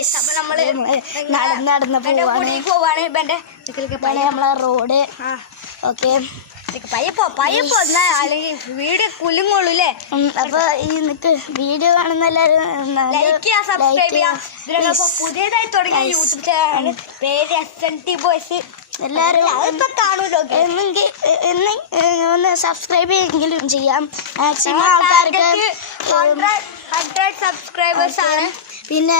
Guys നടന്ന് പോവാണ് നമ്മളെ റോഡ്. Okay video കുലുങ്ങോളൂല്ലേ. അപ്പൊ ഈ വീഡിയോ കാണുന്ന എല്ലാവരും പുതിയതായി തുടങ്ങിയ യൂട്യൂബ് ചാനൽ പേര് SNT ബോയ്സ്. എല്ലാവരും ഒന്ന് സബ്സ്ക്രൈബ് ചെയ്യെങ്കിലും ചെയ്യാം. മാക്സിമം ആൾക്കാർക്ക് 100 സബ്സ്ക്രൈബേഴ്സ് ആണ്. പിന്നെ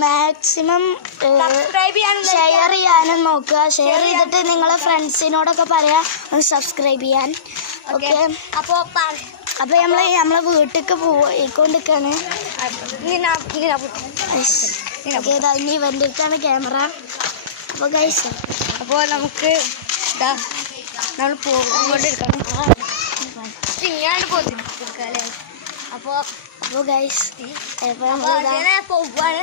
മാക്സിമം ഷെയർ ചെയ്യാനും നോക്കുക. ഷെയർ ചെയ്തിട്ട് നിങ്ങളെ ഫ്രണ്ട്സിനോടൊക്കെ പറയാം ഒന്ന് സബ്സ്ക്രൈബ് ചെയ്യാൻ. ഓക്കെ അപ്പോൾ നമ്മളെ വീട്ടിലേക്ക് പോയിക്കൊണ്ടിരിക്കുകയാണ്. ഇനി ഇവൻ്റെ അടുത്താണ് ക്യാമറ. അപ്പോൾ ഗൈസ് അപ്പോൾ നമുക്ക് നമ്മൾ പോകൊണ്ടിരിക്കണം. ഇങ്ങാണ്ട് പോകാല്ലേ. അപ്പോൾ ഗൈസ് പോവാണ്.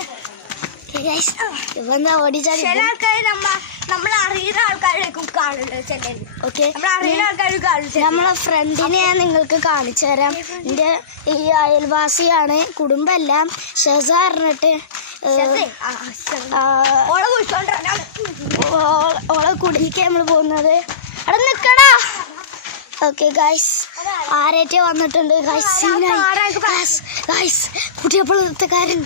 ഇവന്താ ഓടിച്ചാൽ ചില ആൾക്കാർ നമ്മൾ അറിയുന്ന ആൾക്കാരായിരിക്കും കാണുന്നത്. ഓക്കെ നമ്മൾ അറിയുന്ന ആൾക്കാർ കാണുന്നത്. നമ്മളെ ഫ്രണ്ടിനെ ഞാൻ നിങ്ങൾക്ക് കാണിച്ചു തരാം. എൻ്റെ ഈ അയൽവാസിയാണ്, കുടുംബമല്ല. ഷെസ പറഞ്ഞിട്ട് ഓളെ കുടിലേക്ക് നമ്മൾ പോകുന്നത്. അവിടെ നിൽക്കടാ. ഓക്കെ ഗൈസ് ആരേറ്റ വന്നിട്ടുണ്ട്. കുട്ടികളെപ്പിടുത്തക്കാരൻ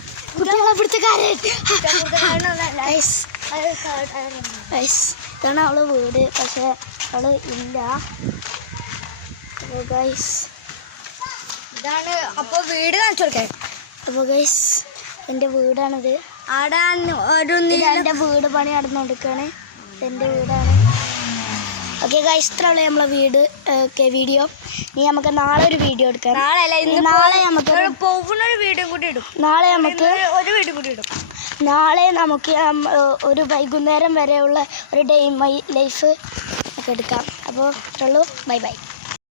ഇതാണ് അവള് വീട്. പക്ഷെ അവള് ഇല്ല. ഇതാണ് അപ്പൊ വീട് കാണിച്ചു കൊടുക്കാൻ. അപ്പൊ ഗൈസ് എൻ്റെ വീടാണിത്. എൻ്റെ വീട് പണി നടന്നുകൊണ്ടിരിക്കുകയാണ്. എൻ്റെ വീടാണ്. ഓക്കെ ഗൈസ് ഇത്രയുള്ള നമ്മളെ വീട്. ഓക്കെ വീഡിയോ ഇനി നമുക്ക് നാളെ ഒരു വീഡിയോ എടുക്കാം. നാളെ നമുക്ക് ഒരു വൈകുന്നേരം വരെയുള്ള ഒരു ഡേ മൈ ലൈഫ് ഒക്കെ എടുക്കാം. അപ്പോൾ ഇത്രയുള്ളൂ. Bye by.